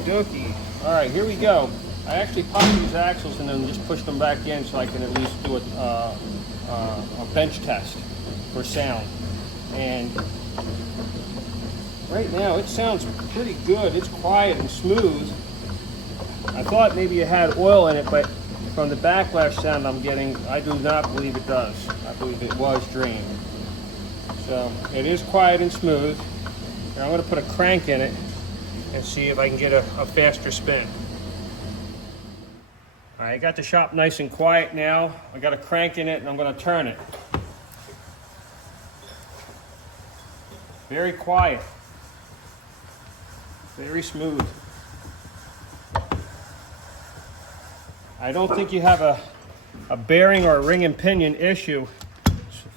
dokie. All right, here we go. I actually popped these axles and then just pushed them back in so I can at least do a bench test for sound. And right now it sounds pretty good. It's quiet and smooth. I thought maybe it had oil in it, but from the backlash sound I'm getting, I do not believe it does. I believe it was drained. So it is quiet and smooth. Now I'm going to put a crank in it and see if I can get a faster spin. All right, I got the shop nice and quiet now. I got a crank in it and I'm going to turn it. Very quiet. Very smooth. I don't think you have a bearing or a ring and pinion issue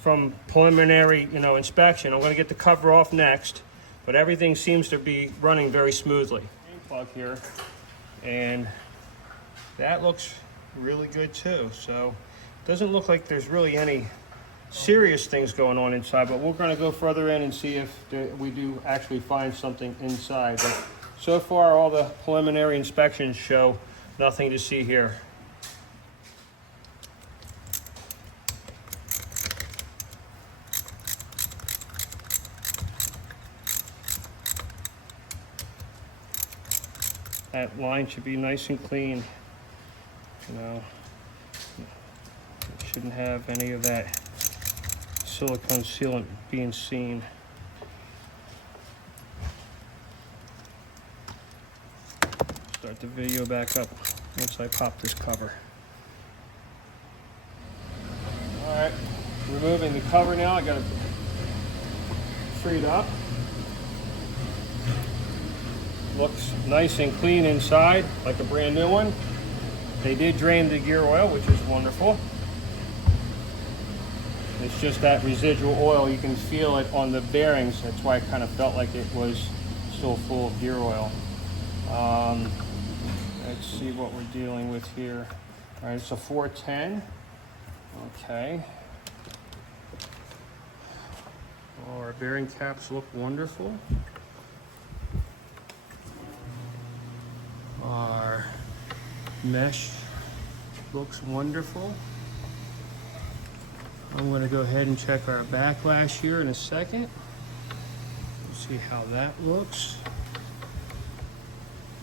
from preliminary, inspection. I'm going to get the cover off next, but everything seems to be running very smoothly. Plug here, and that looks really good too. So it doesn't look like there's really any serious things going on inside, but we're going to go further in and see if we do actually find something inside. But so far, all the preliminary inspections show nothing to see here. That line should be nice and clean. It shouldn't have any of that silicone sealant being seen. Start the video back up once I pop this cover. All right, removing the cover now. I got it freed up. Looks nice and clean inside, like a brand new one. They did drain the gear oil, which is wonderful. It's just that residual oil. You can feel it on the bearings. That's why I kind of felt like it was still full of gear oil. Let's see what we're dealing with here. All right, it's a 410. Okay. Our bearing caps look wonderful. Our mesh looks wonderful. I'm going to go ahead and check our backlash here in a second. See how that looks.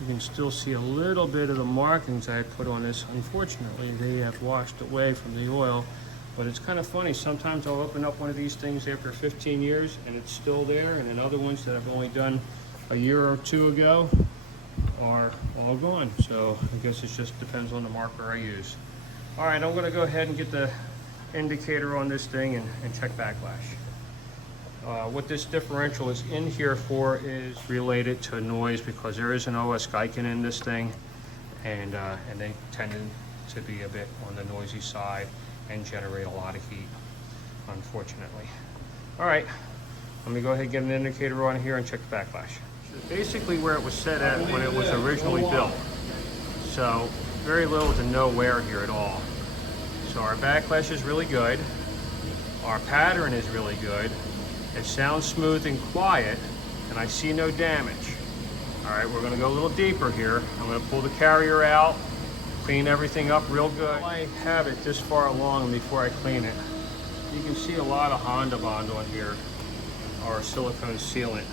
You can still see a little bit of the markings I put on this. Unfortunately, they have washed away from the oil, but it's kind of funny. Sometimes I'll open up one of these things after 15 years and it's still there, and then other ones that I've only done a year or two ago are all gone. So I guess it just depends on the marker I use. All right, I'm going to go ahead and get the indicator on this thing and check backlash. What this differential is in here for is related to noise, because there is an Osgiken in this thing, and they tend to be a bit on the noisy side and generate a lot of heat, unfortunately. All right, let me go ahead and get an indicator on here and check the backlash. Basically where it was set at when it was originally built. So very little to no wear here at all. So our backlash is really good. Our pattern is really good. It sounds smooth and quiet, and I see no damage. All right, we're gonna go a little deeper here. I'm gonna pull the carrier out, clean everything up real good. I have it this far along before I clean it. You can see a lot of Honda Bond on here, or silicone sealant.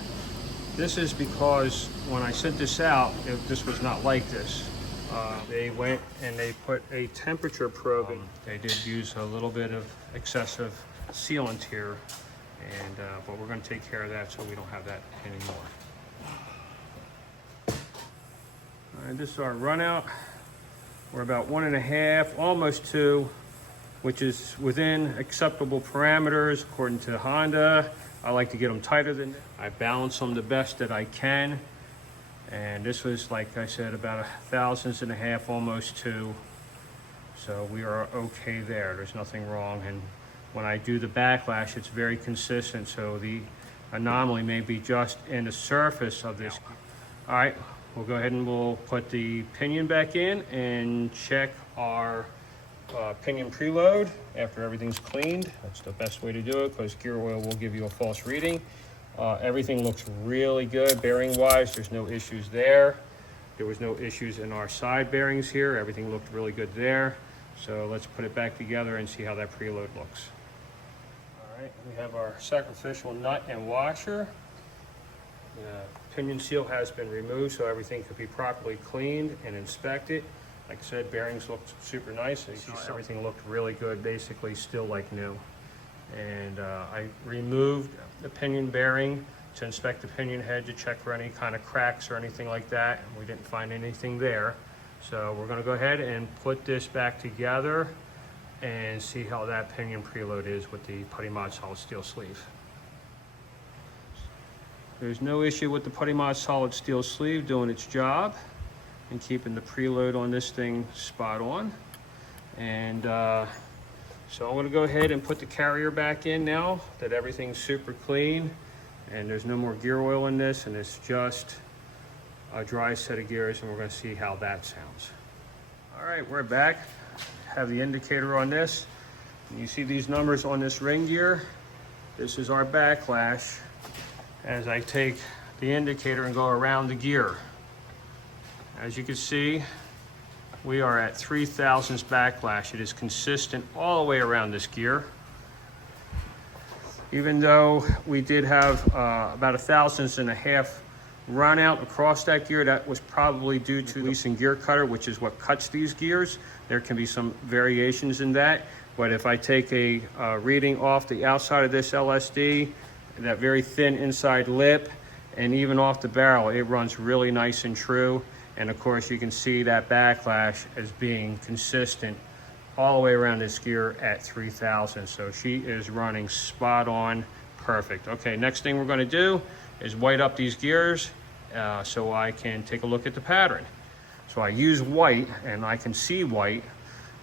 This is because when I sent this out, this was not like this. They went and they put a temperature probe in. They did use a little bit of excessive sealant here, and but we're going to take care of that so we don't have that anymore. All right, this is our run out. We're about 1.5, almost 2, which is within acceptable parameters according to Honda. I like to get them tighter than that. I balance them the best that I can. And this was, like I said, about 1.5 thousandths, almost 2. So we are okay there. There's nothing wrong. And when I do the backlash, it's very consistent. So the anomaly may be just in the surface of this. All right, we'll go ahead and we'll put the pinion back in and check our pinion preload after everything's cleaned. That's the best way to do it, because gear oil will give you a false reading. Everything looks really good bearing wise. There's no issues there. There was no issues in our side bearings here. Everything looked really good there. So let's put it back together and see how that preload looks. All right, we have our sacrificial nut and washer. The pinion seal has been removed so everything could be properly cleaned and inspected. Like I said, bearings looked super nice. Everything looked really good, basically still like new. And I removed the pinion bearing to inspect the pinion head to check for any kind of cracks or anything like that. And we didn't find anything there. So we're going to go ahead and put this back together and see how that pinion preload is with the PuddyMod solid steel sleeve. There's no issue with the PuddyMod solid steel sleeve doing its job and keeping the preload on this thing spot on. And so I'm going to go ahead and put the carrier back in now that everything's super clean and there's no more gear oil in this, and it's just a dry set of gears, and we're going to see how that sounds. All right, we're back. Have the indicator on this. And you see these numbers on this ring gear. This is our backlash as I take the indicator and go around the gear. As you can see, we are at 3 thousandths backlash. It is consistent all the way around this gear. Even though we did have about 1.5 thousandths run out across that gear, that was probably due to releasing gear cutter, which is what cuts these gears. There can be some variations in that, but if I take a reading off the outside of this LSD, that very thin inside lip, and even off the barrel, it runs really nice and true. And of course, you can see that backlash as being consistent all the way around this gear at 3 thousandths. So she is running spot on, perfect. Okay, next thing we're going to do is white up these gears so I can take a look at the pattern. So I use white, and I can see white,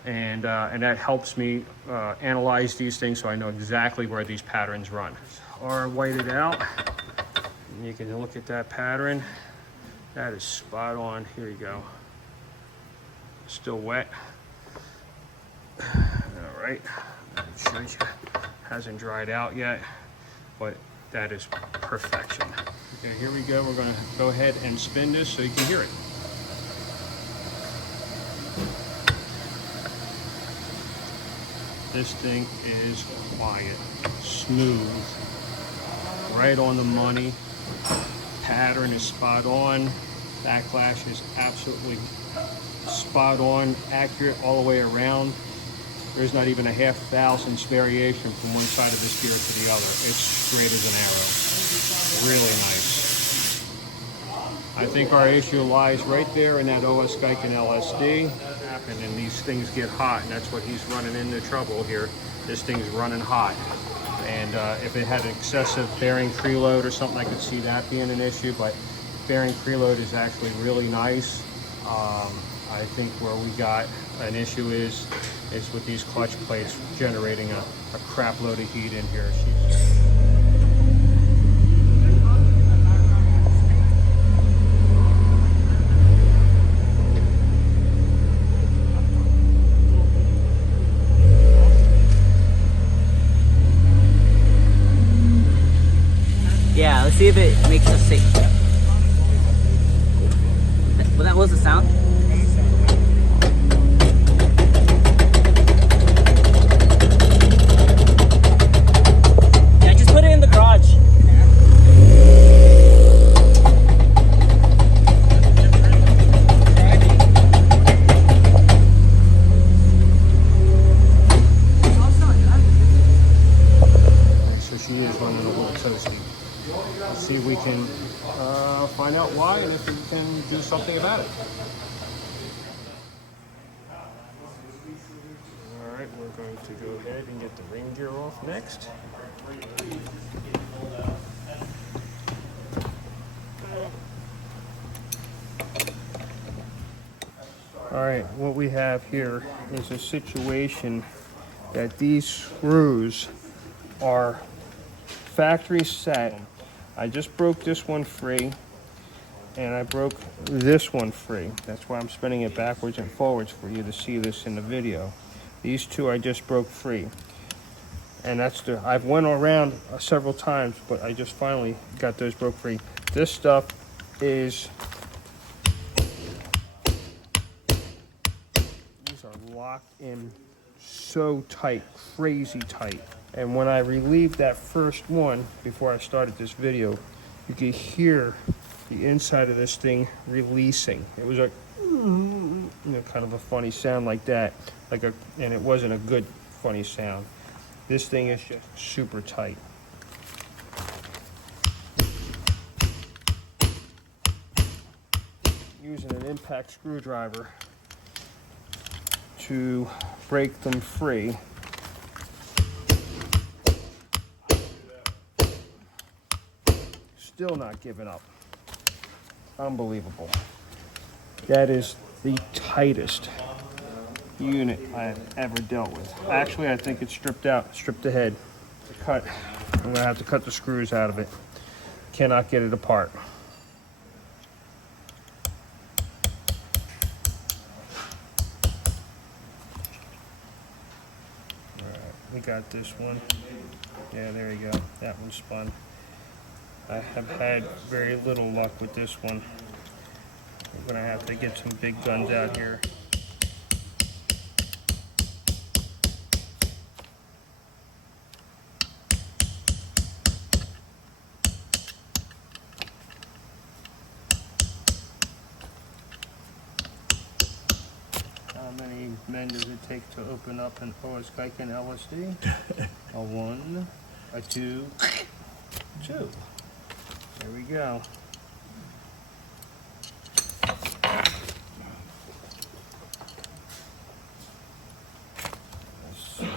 and that helps me analyze these things so I know exactly where these patterns run. Are whited out, and you can look at that pattern. That is spot on. Here you go. Still wet. All right, shows you hasn't dried out yet, but that is perfection. Okay, here we go. We're going to go ahead and spin this so you can hear it. This thing is quiet, smooth, right on the money. Pattern is spot on. Backlash is absolutely spot on, accurate all the way around. There's not even a 1/2 thousandths variation from one side of this gear to the other. It's straight as an arrow. Really nice. I think our issue lies right there in that Osgiken LSD. And these things get hot, and that's what he's running into trouble here. This thing's running hot. And if it had an excessive bearing preload or something, I could see that being an issue, but bearing preload is actually really nice. I think where we got an issue is with these clutch plates generating a crap load of heat in here. Yeah, let's see if it makes us safe. Well, that was the sound. Yeah, just put it in the garage. So she is running a little toasty. Let's see if we can find out why and if we can do something about it. All right, we're going to go ahead and get the ring gear off next. All right, what we have here is a situation that these screws are factory set. I just broke this one free, and I broke this one free. That's why I'm spinning it backwards and forwards for you to see this in the video. These two I just broke free. And I've went around several times, but I just finally got those broke free. This stuff is are locked in so tight, crazy tight. And when I relieved that first one before I started this video, you could hear the inside of this thing releasing. It was a kind of a funny sound like that, and it wasn't a good funny sound. This thing is just super tight. Using an impact screwdriver to break them free. Still not giving up. Unbelievable. That is the tightest unit I've ever dealt with. Actually, I think it's stripped ahead. I'm gonna have to cut the screws out of it. Cannot get it apart. All right, we got this one. Yeah, there you go. That one spun. I have had very little luck with this one. I'm gonna have to get some big guns out here. How many men does it take to open up an Osgiken LSD? A 1, a 2, 2. There we go.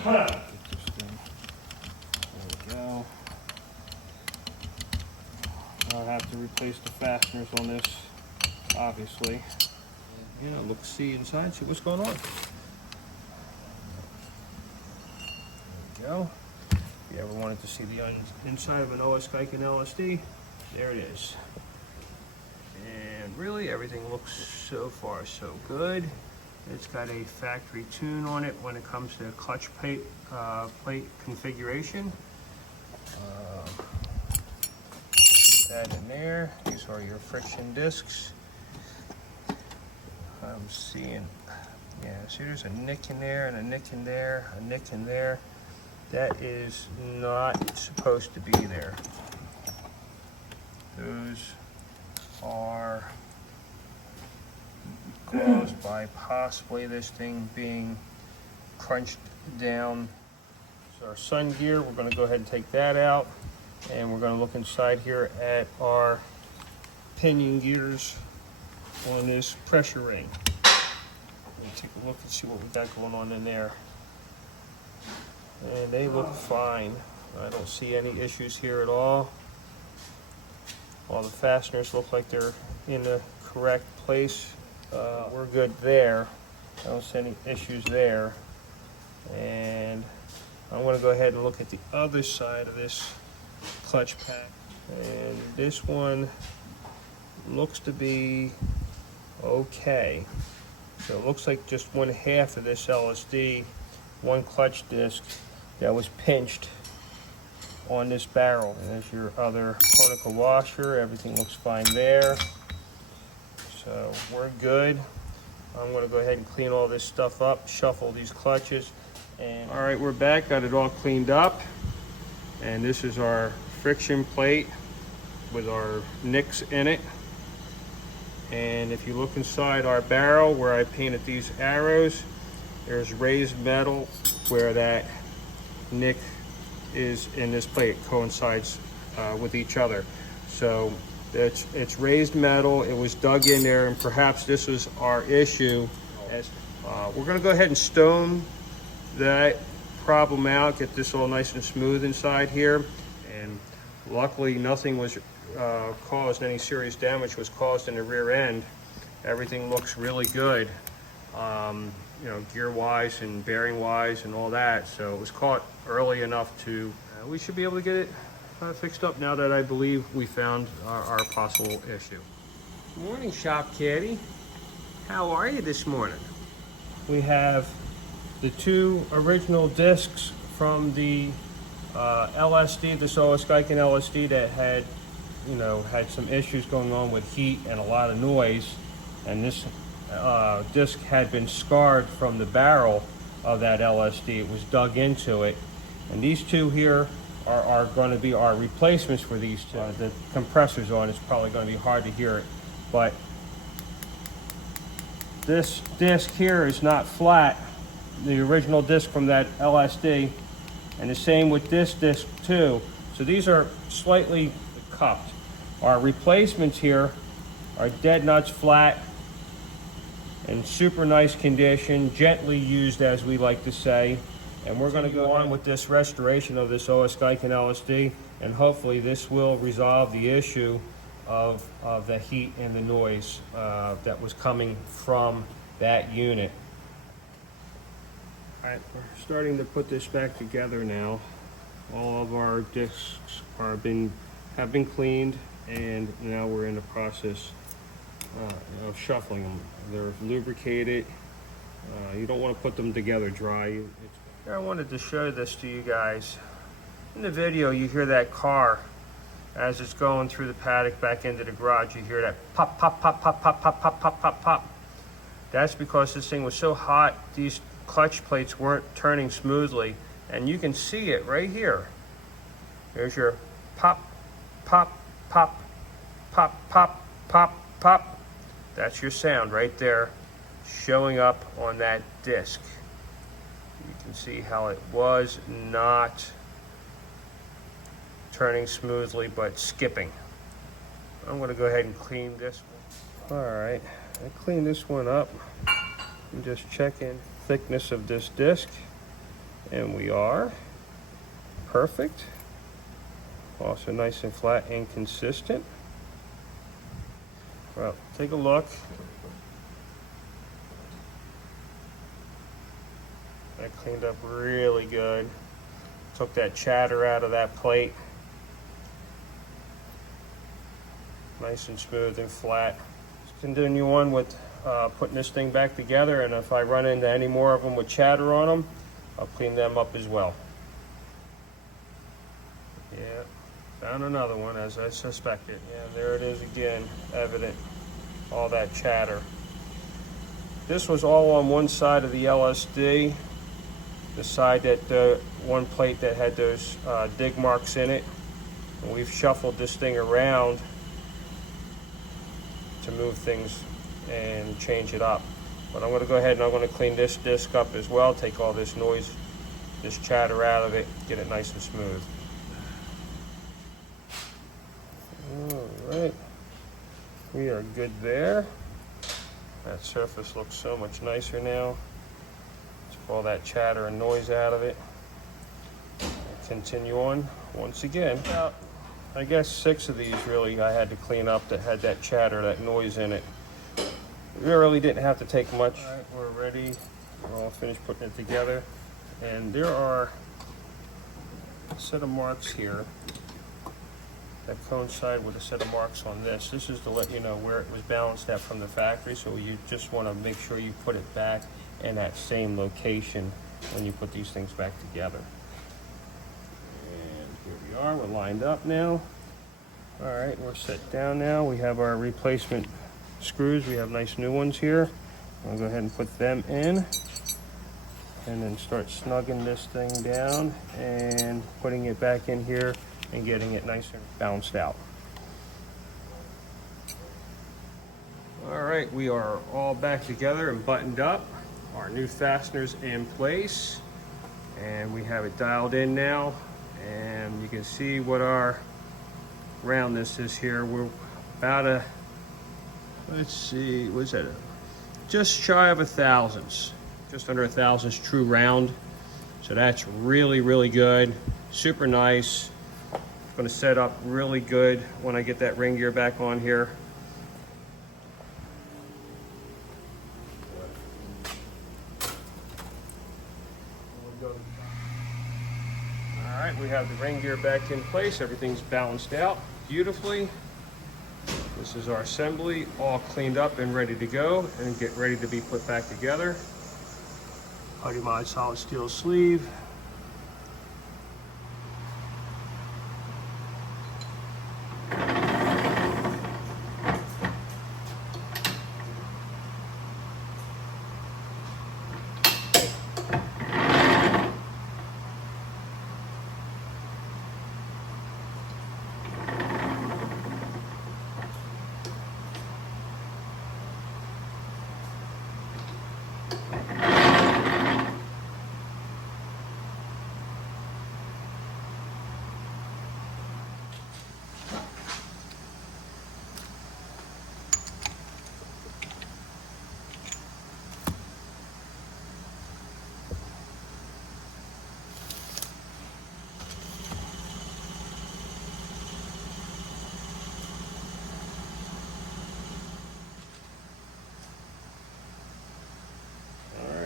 Let's get this thing. There we go. I'll have to replace the fasteners on this, obviously. Yeah, look, see inside, see what's going on. There we go. If you ever wanted to see the inside of an Osgiken LSD, there it is. And really, everything looks so far so good. It's got a factory tune on it when it comes to clutch plate configuration. That in there. These are your friction discs. I'm seeing, yeah, see there's a nick in there and a nick in there, a nick in there. That is not supposed to be there. Those are caused by possibly this thing being crunched down. So our sun gear, we're going to go ahead and take that out, and we're going to look inside here at our pinion gears on this pressure ring. Take a look and see what we got going on in there. And they look fine. I don't see any issues here at all. All the fasteners look like they're in the correct place. We're good there. I don't see any issues there. And I'm going to go ahead and look at the other side of this clutch pack. And this one looks to be okay. So it looks like just 1/2 of this LSD, one clutch disc that was pinched on this barrel. And there's your other conical washer. Everything looks fine there. So we're good. I'm going to go ahead and clean all this stuff up, shuffle these clutches. And all right, we're back, got it all cleaned up. And this is our friction plate with our nicks in it. And if you look inside our barrel where I painted these arrows, there's raised metal where that nick is in this plate, coincides with each other. So it's raised metal, it was dug in there, and perhaps this was our issue. We're gonna go ahead and stone that problem out, get this all nice and smooth inside here. And luckily nothing was caused, any serious damage was caused in the rear end. Everything looks really good, you know, gear wise and bearing wise and all that. So it was caught early enough to, we should be able to get it fixed up now that I believe we found our possible issue. Good morning, Shop Caddy. How are you this morning? We have the 2 original discs from the LSD, this Osgiken LSD that had, you know, had some issues going on with heat and a lot of noise. And this disc had been scarred from the barrel of that LSD. It was dug into it. And these two here are going to be our replacements for these two. The compressor's on, it's probably going to be hard to hear it. But this disc here is not flat, the original disc from that LSD, and the same with this disc too. So these are slightly cupped. Our replacements here are dead nuts flat, in super nice condition, gently used as we like to say. And we're going to go on with this restoration of this Osgiken LSD, and hopefully this will resolve the issue of the heat and the noise that was coming from that unit. All right, we're starting to put this back together now. All of our discs have been cleaned, and now we're in the process of shuffling them. They're lubricated. You don't want to put them together dry. I wanted to show this to you guys. In the video, you hear that car as it's going through the paddock back into the garage. You hear that pop, pop, pop, pop, pop, pop, pop, pop, pop, pop. That's because this thing was so hot, these clutch plates weren't turning smoothly, and you can see it right here. There's your pop, pop, pop, pop, pop, pop, pop. That's your sound right there showing up on that disc. You can see how it was not turning smoothly but skipping. I'm going to go ahead and clean this one. All right, I cleaned this one up and just checking thickness of this disc, and we are perfect. Also nice and flat and consistent. Well, take a look. That cleaned up really good. Took that chatter out of that plate. Nice and smooth and flat. Let's continue on with putting this thing back together, and if I run into any more of them with chatter on them, I'll clean them up as well. Yeah, found another one as I suspected. Yeah, there it is again, evident, all that chatter. This was all on one side of the LSD, the side that one plate that had those dig marks in it. And we've shuffled this thing around to move things and change it up. But I'm going to go ahead and I'm going to clean this disc up as well, take all this noise, this chatter out of it, get it nice and smooth. All right, we are good there. That surface looks so much nicer now. Took all that chatter and noise out of it. Continue on once again. About, I guess 6 of these really I had to clean up that had that chatter, that noise in it. We really didn't have to take much. All right, we're ready. We're all finished putting it together. And there are a set of marks here that coincide with a set of marks on this. This is to let you know where it was balanced at from the factory, so you just want to make sure you put it back in that same location when you put these things back together. And here we are, we're lined up now. All right, we're set down now. We have our replacement screws. We have nice new ones here. I'll go ahead and put them in and then start snugging this thing down and putting it back in here and getting it nice and balanced out. All right, we are all back together and buttoned up. Our new fasteners in place, and we have it dialed in now, and you can see what our roundness is here. We're about a, let's see, what's that? Just shy of 1,000ths, just under 1,000ths true round. So that's really, really good, super nice. Going to set up really good when I get that ring gear back on here. All right, we have the ring gear back in place. Everything's balanced out beautifully. This is our assembly, all cleaned up and ready to go and get ready to be put back together. PuddyMod solid steel sleeve.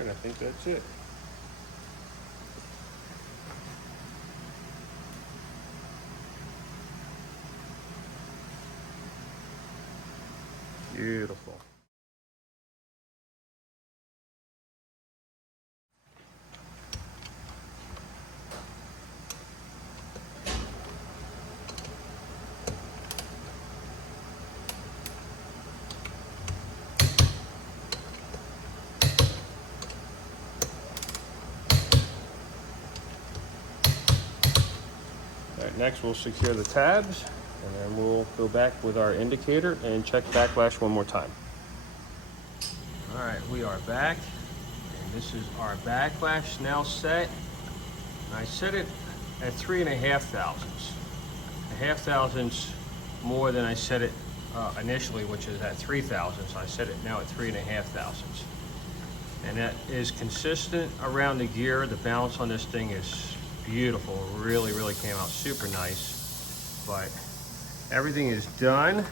I think that's it. Beautiful. All right, next we'll secure the tabs, and then we'll go back with our indicator and check backlash one more time. All right, we are back, and this is our backlash now set. I set it at 3.5 thousandths. A half thousandths more than I set it initially, which is at 3 thousandths. I set it now at 3.5 thousandths. And that is consistent around the gear. The balance on this thing is beautiful. Really, really came out super nice. But everything is done,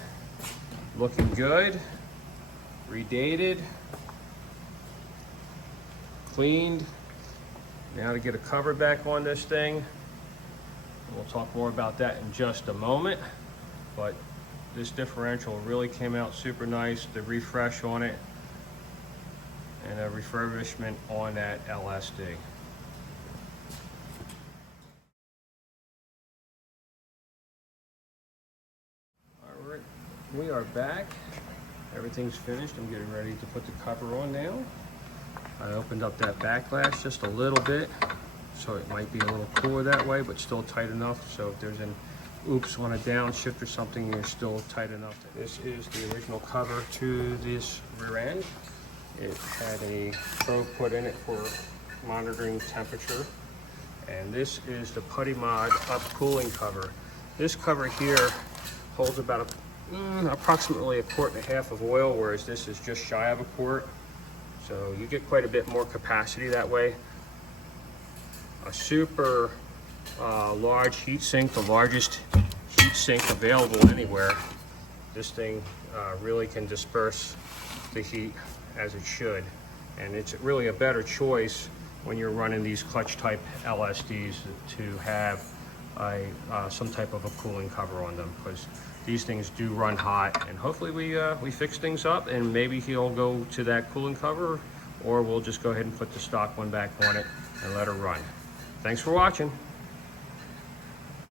looking good, redated, cleaned. Now to get a cover back on this thing. We'll talk more about that in just a moment. But this differential really came out super nice. The refresh on it and a refurbishment on that LSD. All right, we are back. Everything's finished. I'm getting ready to put the cover on now. I opened up that backlash just a little bit, so it might be a little cooler that way, but still tight enough. So if there's an oops on a downshift or something, you're still tight enough. This is the original cover to this rear end. It had a probe put in it for monitoring temperature. And this is the PuddyMod up cooling cover. This cover here holds about approximately 1.5 quarts of oil, whereas this is just shy of 1 quart. So you get quite a bit more capacity that way. A super large heat sink, the largest heat sink available anywhere. This thing really can disperse the heat as it should. And it's really a better choice when you're running these clutch type LSDs to have some type of a cooling cover on them, because these things do run hot. And hopefully we fix things up, and maybe he'll go to that cooling cover, or we'll just go ahead and put the stock one back on it and let her run. Thanks for watching.